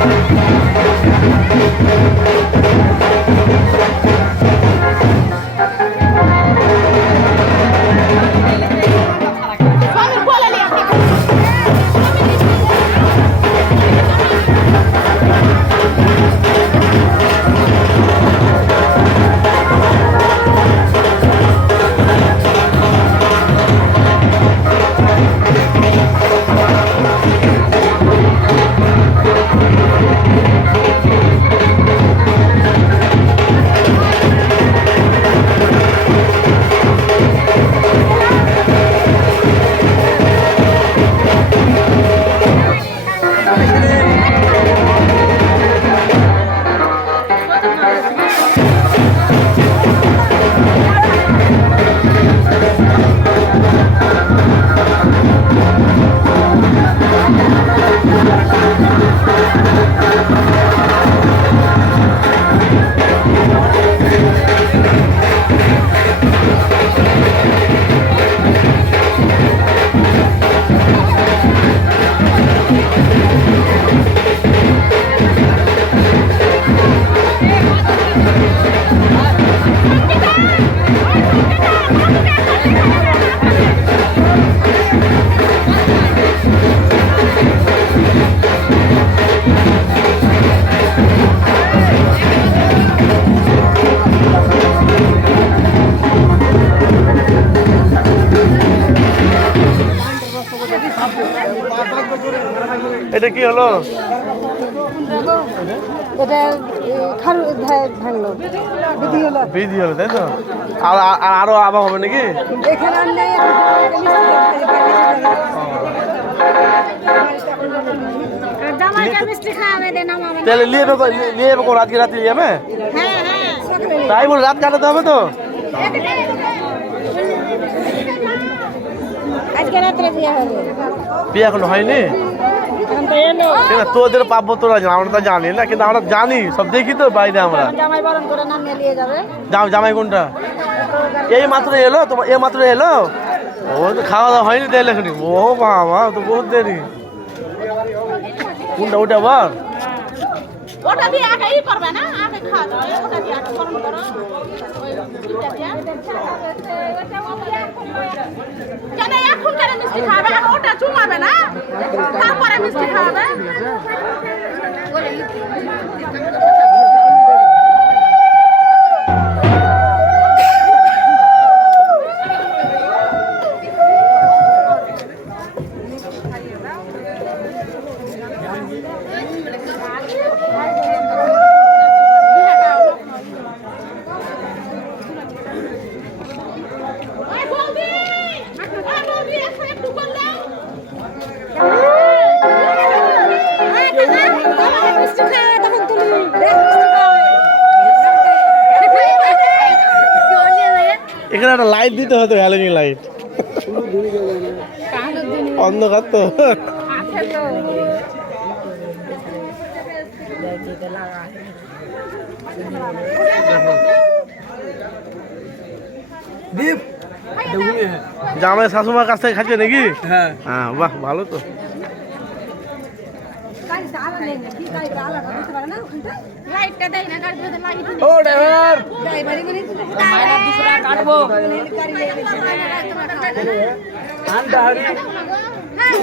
Thank you. এটা কি হলো? এটা খারু ভাঙলো। বিধি হলো। বিধি হলো তাই তো? আর আর- আবার হবে নাকি? এখানে আর নেই আমার তাহলে নিয়ে যাব নিয়ে যাব? হ্যাঁ হ্যাঁ। তাই বলে রাত কাটাতে হবে তো? আজকে রাত্রে বিয়ে হবে। বিয়ে এখনও হয়নি? তোদের পাবো তোরা জান- আমরা তো জানি না কিন্তু আমরা জানি সব দেখি তো বাইরে আমরা। জামাই বরণ করে নাম নিয়ে যাবে। জাম জামাই কোনটা? এই মাত্র এলো তোমার এই মাত্র এলো? ও তো খাওয়া দাওয়া হয়নি তাহলে এখনই। ও বাবা তো বহুত দেরি। কোনটা ওটা বল ওটা দিয়ে আগে করবে না আগে খাওয়া দাওয়া ওটা দিয়ে গরম করো। কেন এখন কেন মিষ্টি খাবে? আর ওটা না? তারপরে মিষ্টি খাওয়াবে? এখানে একটা লাইট দিতে হতো হ্যালোজিন লাইট অন্ধকার তো। জামাই শাশুমার কাছ থেকে খাচ্ছে নাকি? হ্যাঁ। হ্যাঁ বাহ ভালো তো। লাইটটা দেয় না গাড়ি ধরে লাইট ও ড্রাইভার হ্যাঁ